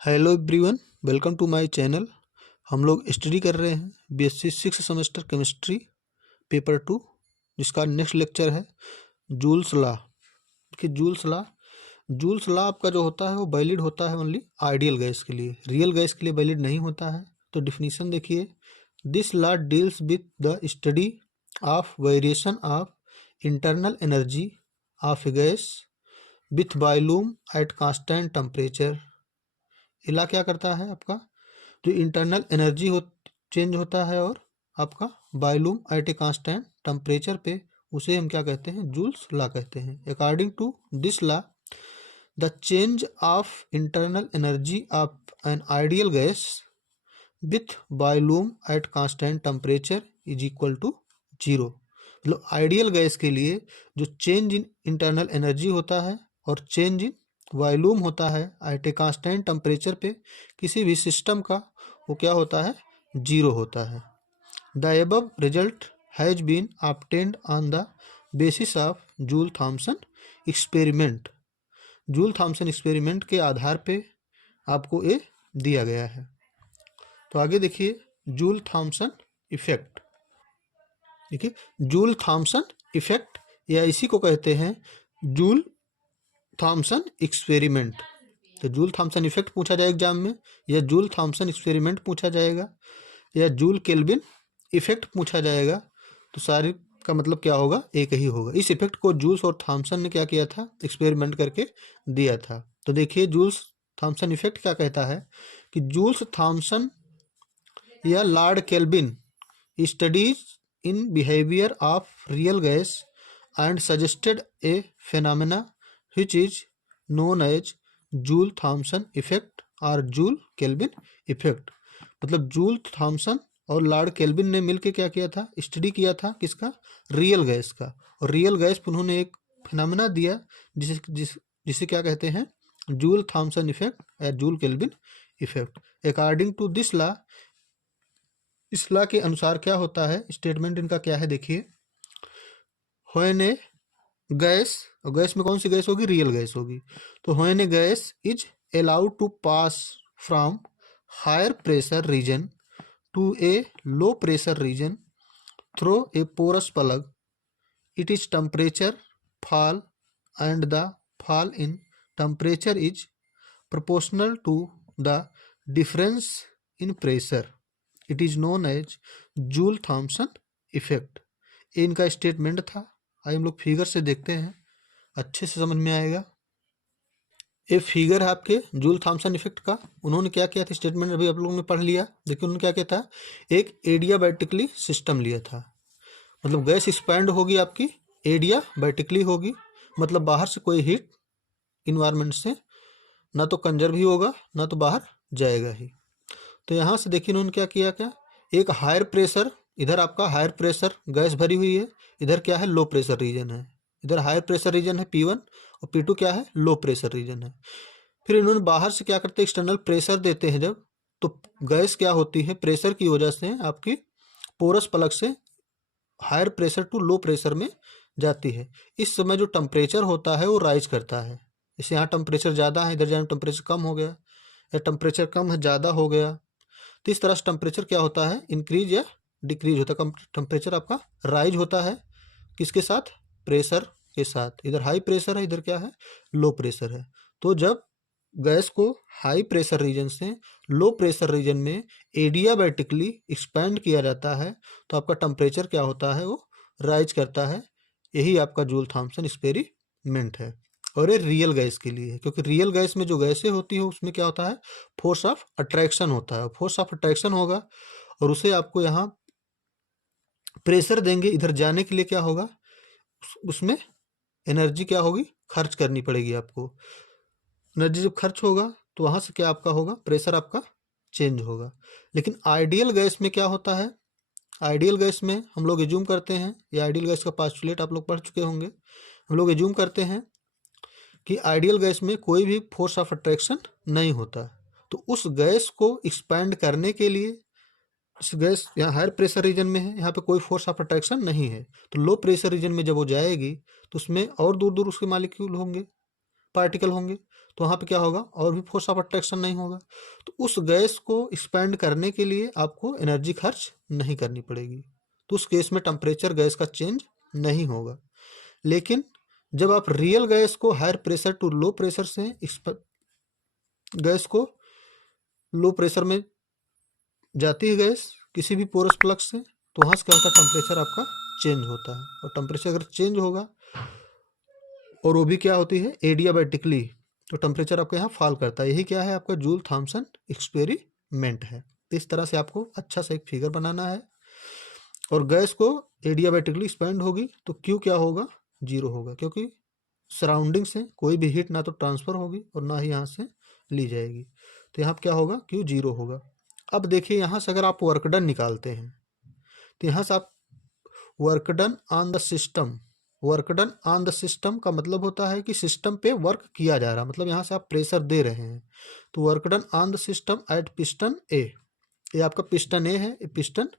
Hello everyone, welcome to my channel. हम लोग study कर रहे हैं बीएससी 6 सेमेस्टर केमिस्ट्री पेपर 2, जिसका नेक्स्ट लेक्चर है जूल्स लॉ। कि जूल्स लॉ आपका जो होता है वो वैलिड होता है ओनली आइडियल गैस के लिए, रियल गैस के लिए वैलिड नहीं होता है। तो डिफिनीशन देखिए, this law deals with the study of variation of internal energy of A gas with volume at constant temperature. इला क्या करता है, आपका जो इंटरनल एनर्जी चेंज होता है और आपका volume at a constant temperature पे, उसे हम क्या कहते हैं, जूल्स लॉ कहते हैं। According to this law, the change of internal energy of an ideal gas with volume at constant temperature is equal to zero. मतलब आइडियल गैस के लिए जो चेंज इन इंटरनल एनर्जी होता है और चेंज इन वॉल्यूम होता है eight a constant temperature पे किसी भी सिस्टम का, वो क्या होता है, जीरो होता है। The above result has been obtained on the basis of Joule Thomson experiment. Joule Thomson experiment के आधार पे आपको ये दिया गया है। तो आगे देखिए, जूल थॉम्सन इफेक्ट। देखिए, जूल थॉम्सन इफेक्ट या इसी को कहते हैं जूल थॉम्सन एक्सपेरिमेंट। तो जूल थॉम्सन इफेक्ट पूछा जाएगा एग्जाम में, या जूल थॉम्सन एक्सपेरिमेंट पूछा जाएगा, या जूल केल्विन इफेक्ट पूछा जाएगा। तो सारे का मतलब क्या होगा, एक ही होगा। इस इफेक्ट को जूल्स और थॉम्सन ने क्या किया था, एक्सपेरिमेंट करके दिया था। तो देखिए, जूल्स थॉम्सन इफेक्ट क्या कहता है कि जूल्स थॉम्सन या Lord kelvin studies in behaviour of real gas and suggested A phenomena which is known as joule Thomson effect और जूल केल्विन इफेक्ट। मतलब जूल थॉम्सन और लॉर्ड केल्विन ने मिलकर क्या किया था, स्टडी किया था किसका, रियल गैस का। और रियल गैस पर उन्होंने एक फिनोमेना दिया जिसे क्या कहते हैं, जूल थॉम्सन इफेक्ट या Joule Kelvin effect. According to this law, इस लॉ के अनुसार क्या होता है, स्टेटमेंट इनका क्या है देखिए, व्हेन ए गैस, और गैस में कौन सी गैस होगी, रियल गैस होगी। तो when a gas is allowed to pass from higher pressure region to a low pressure region through a porous plug, it is temperature fall and the fall in temperature is proportional to the difference in pressure, it is known as Joule Thomson effect. ये इनका statement था। आइए हम लोग figure से देखते हैं, अच्छे से समझ में आएगा। ये फिगर है आपके जूल थॉम्सन इफेक्ट का। उन्होंने क्या किया था, स्टेटमेंट अभी आप लोगों ने पढ़ लिया। देखिए उन्होंने क्या किया था, एक एडियाबैटिकली सिस्टम लिया था। मतलब गैस एक्सपैंड होगी आपकी, एडियाबैटिकली होगी, मतलब बाहर से कोई हीट इन्वायरमेंट से ना तो कंजर्व ही होगा ना तो बाहर जाएगा ही। तो यहाँ से देखिए उन्होंने क्या किया, क्या एक हायर प्रेशर, इधर आपका हायर प्रेशर गैस भरी हुई है, इधर क्या है, लो प्रेशर रीजन है। इधर हायर प्रेशर रीजन है P1 और P2 क्या है, लो प्रेशर रीजन है। फिर इन्होंने बाहर से क्या करते हैं, एक्सटर्नल प्रेशर देते हैं जब, तो गैस क्या होती है, प्रेशर की वजह से आपकी पोरस प्लग से higher pressure to low pressure में जाती है। इस समय जो टेम्परेचर होता है वो राइज करता है। जैसे यहाँ टेम्परेचर ज़्यादा है, इधर जाने टेम्परेचर कम हो गया, या टेम्परेचर कम है ज़्यादा हो गया। तो इस तरह से टेम्परेचर क्या होता है, इंक्रीज या डिक्रीज होता है। टेम्परेचर आपका राइज होता है किसके साथ, प्रेशर के साथ। इधर हाई प्रेशर है, इधर क्या है, लो प्रेशर है। तो जब गैस को हाई प्रेशर रीजन से लो प्रेशर रीजन में एडियाबैटिकली एक्सपैंड किया जाता है तो आपका टेम्परेचर क्या होता है, वो राइज करता है। यही आपका जूल थॉम्सन एक्सपेरिमेंट है। और ये रियल गैस के लिए है, क्योंकि रियल गैस में जो गैसें होती है उसमें क्या होता है, फोर्स ऑफ अट्रैक्शन होता है। फोर्स ऑफ अट्रैक्शन होगा और उसे आपको यहाँ प्रेशर देंगे, इधर जाने के लिए क्या होगा, उसमें एनर्जी क्या होगी, खर्च करनी पड़ेगी आपको। एनर्जी जब खर्च होगा तो वहाँ से क्या आपका होगा, प्रेशर आपका चेंज होगा। लेकिन आइडियल गैस में क्या होता है, आइडियल गैस में हम लोग एज्यूम करते हैं, या आइडियल गैस का पास्टुलेट आप लोग पढ़ चुके होंगे, हम लोग एज्यूम करते हैं कि आइडियल गैस में कोई भी फोर्स ऑफ अट्रैक्शन नहीं होता। तो उस गैस को एक्सपैंड करने के लिए, इस गैस यहाँ हायर प्रेशर रीजन में है, यहाँ पे कोई फोर्स ऑफ अट्रैक्शन नहीं है, तो लो प्रेशर रीजन में जब वो जाएगी तो उसमें और दूर दूर उसके मालिक्यूल होंगे, पार्टिकल होंगे। तो वहाँ पे क्या होगा, और भी फोर्स ऑफ अट्रैक्शन नहीं होगा। तो उस गैस को एक्सपेंड करने के लिए आपको एनर्जी खर्च नहीं करनी पड़ेगी, तो उस केस में टेम्परेचर गैस का चेंज नहीं होगा। लेकिन जब आप रियल गैस को higher pressure to low pressure से गैस को लो प्रेशर में जाती है गैस किसी भी पोरस प्लग से, तो वहाँ से क्या होता है, टेम्परेचर आपका चेंज होता है। और टेम्परेचर अगर चेंज होगा और वो भी क्या होती है, एडियाबैटिकली, तो टेम्परेचर आपका यहाँ फॉल करता है। यही क्या है, आपका जूल थॉमसन एक्सपेरिमेंट है। तो इस तरह से आपको अच्छा सा एक फिगर बनाना है। और गैस को एडियाबैटिकली एक्सपेंड होगी तो क्यू क्या होगा, जीरो होगा, क्योंकि सराउंडिंग से कोई भी हीट ना तो ट्रांसफ़र होगी और ना ही यहाँ से ली जाएगी। तो यहाँ क्या होगा, क्यू जीरो होगा। अब देखिए यहाँ से अगर आप वर्क डन निकालते हैं तो यहाँ से आप work done on the system, work done on the system का मतलब होता है कि सिस्टम पे वर्क किया जा रहा है, मतलब यहाँ से आप प्रेशर दे रहे हैं। तो work done on the system at piston A, ये आपका पिस्टन ए है, ये पिस्टन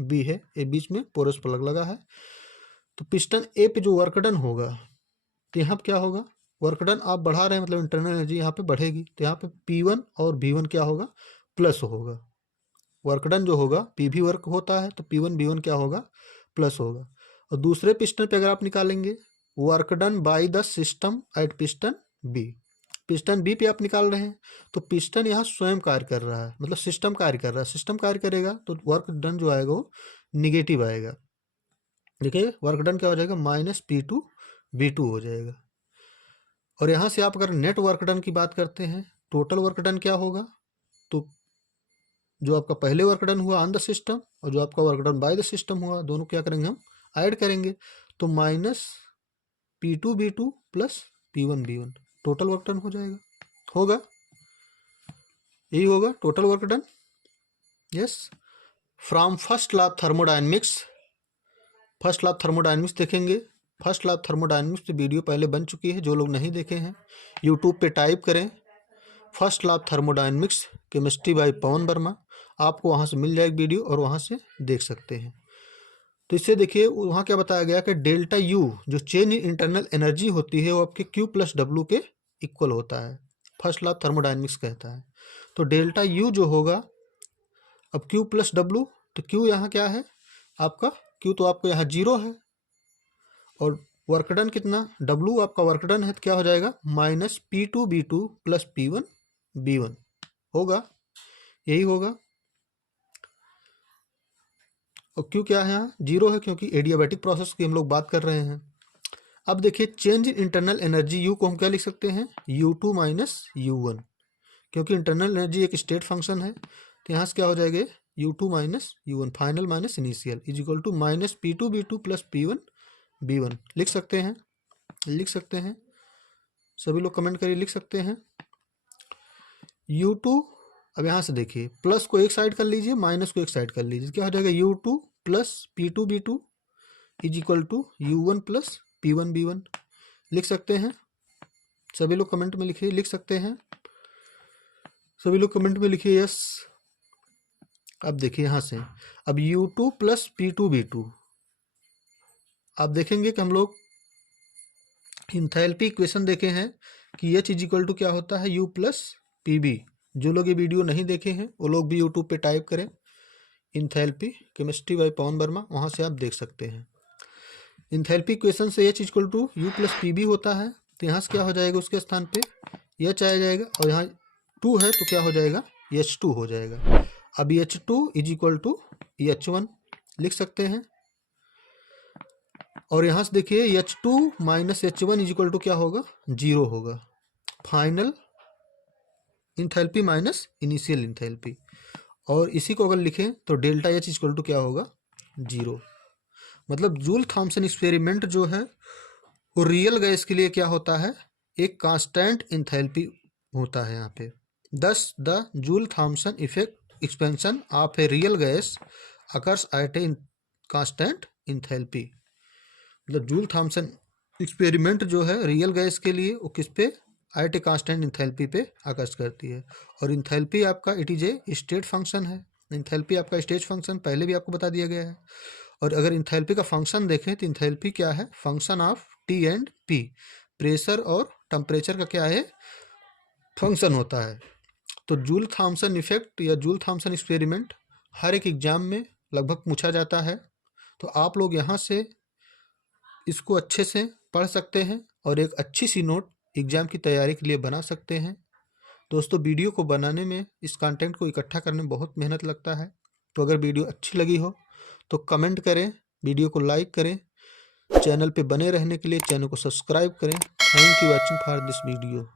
बी है, ये बीच में पोरस प्लग लगा है। तो पिस्टन ए पे जो वर्क डन होगा तो यहाँ क्या होगा, वर्क डन आप बढ़ा रहे हैं मतलब इंटरनल एनर्जी यहाँ पे बढ़ेगी, तो यहाँ पे P1 और V1 क्या होगा, प्लस होगा। वर्क डन जो होगा, पी भी वर्क होता है तो P1 V1 क्या होगा, प्लस होगा। और दूसरे पिस्टन पे अगर आप निकालेंगे work done by the system at piston B, piston B पे आप निकाल रहे हैं तो पिस्टन यहाँ स्वयं कार्य कर रहा है, मतलब सिस्टम कार्य कर रहा है। सिस्टम कार्य करेगा तो वर्क डन जो आएगा वो निगेटिव आएगा। देखिए वर्क डन क्या हो जाएगा, -P2 V2 हो जाएगा। और यहाँ से आप अगर नेट वर्क डन की बात करते हैं, टोटल वर्क डन क्या होगा, तो जो आपका पहले वर्क डन हुआ ऑन द सिस्टम और जो आपका work done by the system हुआ, दोनों क्या करेंगे हम ऐड करेंगे, तो -P2 V2 plus P1 V1 total work done हो जाएगा, होगा, यही होगा total work done. Yes, from first law of thermodynamics, first law of thermodynamics देखेंगे। फर्स्ट लॉ ऑफ थर्मोडायनेमिक्स की वीडियो पहले बन चुकी है, जो लोग नहीं देखे हैं यूट्यूब पे टाइप करें first law of thermodynamics chemistry by Pawan Verma, आपको वहाँ से मिल जाएगी वीडियो और वहाँ से देख सकते हैं। तो इससे देखिए वहाँ क्या बताया गया कि डेल्टा यू जो चेंज इन इंटरनल एनर्जी होती है वो आपके क्यू प्लस डब्ल्यू के इक्वल होता है, फर्स्ट लॉ ऑफ थर्मोडायनेमिक्स कहता है। तो डेल्टा यू जो होगा, अब क्यू प्लस डब्ल्यू, तो क्यू यहाँ क्या है आपका, क्यू तो आपको यहाँ जीरो है और वर्क डन कितना, डब्ल्यू आपका वर्क डन है तो क्या हो जाएगा, -P2 B2 plus P1 B1 होगा, यही होगा। और क्यों क्या है यहाँ जीरो है, क्योंकि एडियाबैटिक प्रोसेस की हम लोग बात कर रहे हैं। अब देखिए change in internal energy you को हम क्या लिख सकते हैं, U2 - U1, क्योंकि इंटरनल एनर्जी एक स्टेट फंक्शन है। तो यहाँ से क्या हो जाएगा, U2 - U1 final minus initial is equal to -P2 B2 plus P1 B1 लिख सकते हैं, लिख सकते हैं, सभी लोग कमेंट करिए, लिख सकते हैं। U2, अब यहाँ से देखिए प्लस को एक साइड कर लीजिए, माइनस को एक साइड कर लीजिए, क्या हो जाएगा U2 plus P2 B2 is equal to U1 plus P1 B1 लिख सकते हैं। सभी लोग कमेंट में लिखिए, लिख सकते हैं, सभी लोग कमेंट में लिखिए यस। अब देखिए यहाँ से, अब U2 प्लस P2 B2, आप देखेंगे कि हम लोग इंथैल्पी इक्वेशन देखे हैं कि H इज इक्वल टू क्या होता है, U प्लस PB। जो लोग ये वीडियो नहीं देखे हैं वो लोग भी यूट्यूब पे टाइप करें enthalpy chemistry by Pawan Verma, वहाँ से आप देख सकते हैं। इंथैल्पी इक्वेशन से H equal to U plus PB होता है, तो यहाँ से क्या हो जाएगा, उसके स्थान पे H आ जाएगा और यहाँ 2 है तो क्या हो जाएगा, H2 हो जाएगा। अब H2 is equal to H1 लिख सकते हैं। और यहाँ से देखिए H2 minus H1 is equal to क्या होगा, जीरो होगा, final enthalpy minus initial enthalpy. और इसी को अगर लिखें तो डेल्टा H इक्वल टू क्या होगा, जीरो। मतलब जूल थॉमसन एक्सपेरिमेंट जो है वो रियल गैस के लिए क्या होता है, एक कांस्टेंट इंथैल्पी होता है यहाँ पे। Thus the Joule Thomson effect expansion of a real gas occurs at a constant enthalpy. मतलब जूल थॉमसन एक्सपेरिमेंट जो है रियल गैस के लिए वो किस पे, एट ए कांस्टेंट इंथैल्पी पे आकर्ष करती है। और इंथैल्पी आपका it is a state function है, इंथैल्पी आपका स्टेट फंक्शन पहले भी आपको बता दिया गया है। और अगर इंथैल्पी का फंक्शन देखें तो इंथैल्पी क्या है, function of T and P, pressure और टेम्परेचर का क्या है, फंक्शन होता है। तो जूल थॉमसन इफेक्ट या जूल थॉमसन एक्सपेरिमेंट हर एक एग्जाम में लगभग पूछा जाता है। तो आप लोग यहाँ से इसको अच्छे से पढ़ सकते हैं और एक अच्छी सी नोट एग्जाम की तैयारी के लिए बना सकते हैं। दोस्तों, वीडियो को बनाने में, इस कंटेंट को इकट्ठा करने में बहुत मेहनत लगता है। तो अगर वीडियो अच्छी लगी हो तो कमेंट करें, वीडियो को लाइक करें, चैनल पे बने रहने के लिए चैनल को सब्सक्राइब करें। Thank you watching for this video.